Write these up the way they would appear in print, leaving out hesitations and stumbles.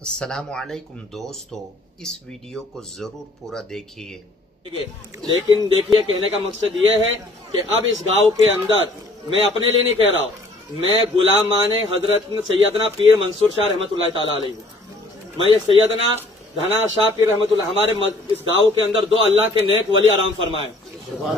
السلام علیکم دوستو، اس ویڈیو کو ضرور پورا دیکھیے۔ لیکن دیکھیے، کہنے کا مقصد یہ ہے کہ اب اس گاؤں کے اندر میں اپنے لیے نہیں کہہ رہا ہوں، میں غلامان حضرت سیدنا پیر منصور شاہ رحمۃ اللہ تعالیٰ علیہ ہوں۔ میں یہ سیدنا دھنا شاہ پیر رحمۃ اللہ، ہمارے اس گاؤں کے اندر دو اللہ کے نیک ولی آرام فرمائے۔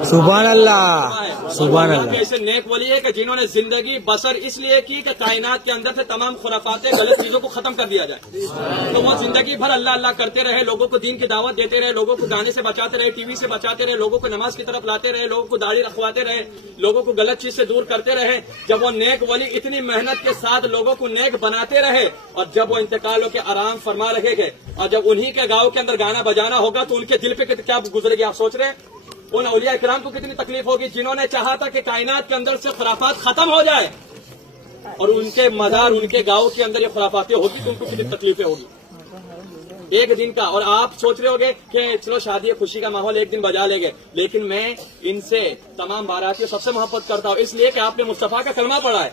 سبحان اللہ، سبحان اللہ۔ ایسے نیک ولی ہے کہ جنہوں نے زندگی بسر اس لیے کی کہ کائنات کے اندر سے تمام خرافات غلط چیزوں کو ختم کر دیا جائے، تو وہ زندگی بھر اللہ اللہ کرتے رہے، لوگوں کو دین کی دعوت دیتے رہے، لوگوں کو گانے سے بچاتے رہے، ٹی وی سے بچاتے رہے، لوگوں کو نماز کی طرف لاتے رہے، لوگوں کو داڑھی رکھواتے رہے، لوگوں کو غلط چیز سے دور کرتے رہے۔ جب وہ نیک ولی اتنی محنت کے ساتھ لوگوں کو نیک بناتے رہے اور جب وہ انتقال ہو کے آرام فرما رہے گے اور جب انہی کے گاؤں کے اندر گانا بجانا ہوگا تو ان کے دل پہ کیا گزرے گی، آپ سوچ رہے ہیں؟ ان اولیاء اکرام کو کتنی تکلیف ہوگی جنہوں نے چاہا تھا کہ کائنات کے اندر سے خرافات ختم ہو جائے، اور ان کے مزار ان کے گاؤں کے اندر یہ خرافاتیں ہوگی تو ان کو کتنی تکلیفیں ہوگی ایک دن کا۔ اور آپ سوچ رہے ہوگے کہ چلو شادی خوشی کا ماحول ایک دن بجا لے گے، لیکن میں ان سے تمام باراتیوں سب سے محبت کرتا ہوں، اس لیے کہ آپ نے مصطفیٰ کا کلمہ پڑھا ہے۔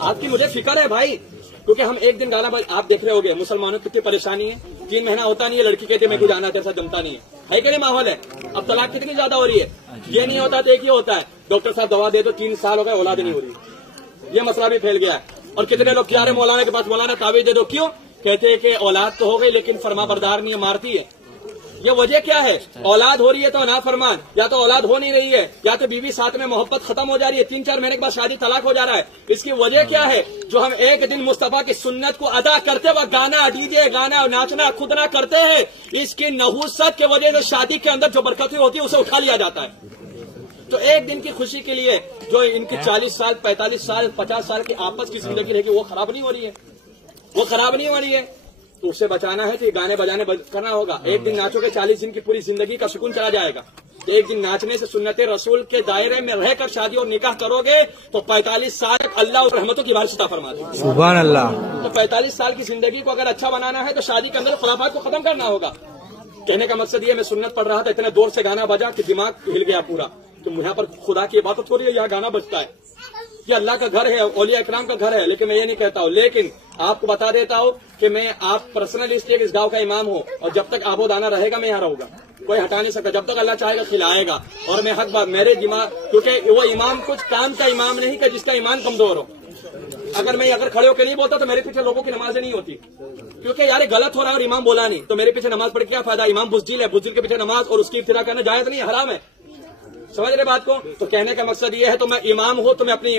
آپ کی مجھے فکر ہے بھائی، کیونکہ ہم ایک دن گانا آپ دیکھ رہے ہوگے مسلمانوں کی کتنی پریشانی ہے، 3 مہینہ ہوتا نہیں ہے، لڑکی کہتے میں کو جانا تیرے ساتھ جمتا نہیں ہے کہ نہیں ماحول ہے؟ اب طلاق کتنی زیادہ ہو رہی ہے، یہ نہیں ہوتا تو ایک ہی ہوتا ہے، ڈاکٹر صاحب دوا دے دو 3 سال ہو گئے اولاد نہیں ہو رہی، یہ مسئلہ بھی پھیل گیا ہے۔ اور کتنے لوگ کیا رہے مولانا کے پاس، مولانا تعویذ دے دو، کیوں؟ کہتے ہیں کہ اولاد تو ہو گئی لیکن فرما بردار نہیں ہے، مارتی ہے۔ یہ وجہ کیا ہے؟ اولاد ہو رہی ہے تو نافرمان، یا تو اولاد ہو نہیں رہی ہے، یا تو بیوی ساتھ میں محبت ختم ہو جا رہی ہے، 3-4 مہینے کے بعد شادی طلاق ہو جا رہا ہے۔ اس کی وجہ کیا ہے؟ جو ہم ایک دن مصطفیٰ کی سنت کو ادا کرتے وقت گانا ڈی جے گانا ناچنا خود نہ کرتے ہیں، اس کی نحوست کی وجہ سے شادی کے اندر جو برکتیں ہوتی ہے اسے اٹھا لیا جاتا ہے۔ تو ایک دن کی خوشی کے لیے جو ان کی 40 سال 45 سال 50 سال کی آپس کی زندگی رہے گی وہ خراب نہیں ہو رہی ہے، وہ خراب نہیں ہو رہی ہے، تو اس سے بچانا ہے تو یہ گانے بجانے کرنا ہوگا۔ ایک دن ناچو گے 40 دن کی پوری زندگی کا سکون چلا جائے گا۔ ایک دن ناچنے سے سنت رسول کے دائرے میں رہ کر شادی اور نکاح کرو گے تو 45 سال تک اللہ اور رحمتوں کی بارش عطا فرما دے۔ سبحان اللہ۔ تو 45 سال کی زندگی کو اگر اچھا بنانا ہے تو شادی کے اندر خرافات کو ختم کرنا ہوگا۔ کہنے کا مقصد یہ، میں سنت پڑھ رہا تھا، اتنے دور سے گانا بجا کہ دماغ ہل گیا پورا، تو یہاں پر خدا کی عبادت ہو رہی ہے، یہاں گانا بجتا ہے، یہ اللہ کا گھر ہے، اولیاء اکرام کا گھر ہے، لیکن میں یہ نہیں کہتا ہوں۔ لیکن آپ کو بتا دیتا ہوں کہ میں آپ پرسنل اس لیے اس گاؤں کا امام ہوں، اور جب تک آب و دانا رہے گا میں یہاں رہوں گا، کوئی ہٹا نہیں سکتا، جب تک اللہ چاہے گا کھلائے گا۔ اور میں حق بات، میرے دماغ، کیونکہ وہ امام کچھ کام کا امام نہیں کہ جس کا ایمان کمزور ہو۔ اگر میں کھڑے ہو کے نہیں بولتا تو میرے پیچھے لوگوں کی نمازیں نہیں ہوتی، کیونکہ یار غلط ہو رہا ہے اور امام بولا نہیں، تو میرے پیچھے نماز پڑھ کے کیا فائدہ؟ امام بزدل ہے، بزدل کے پیچھے نماز اور اس کی ابتدا کرنا جائز نہیں، حرام ہے۔ سمجھ رہے بات کو؟ تو کہنے کا مقصد یہ ہے، تو میں امام ہوں تو میں اپنی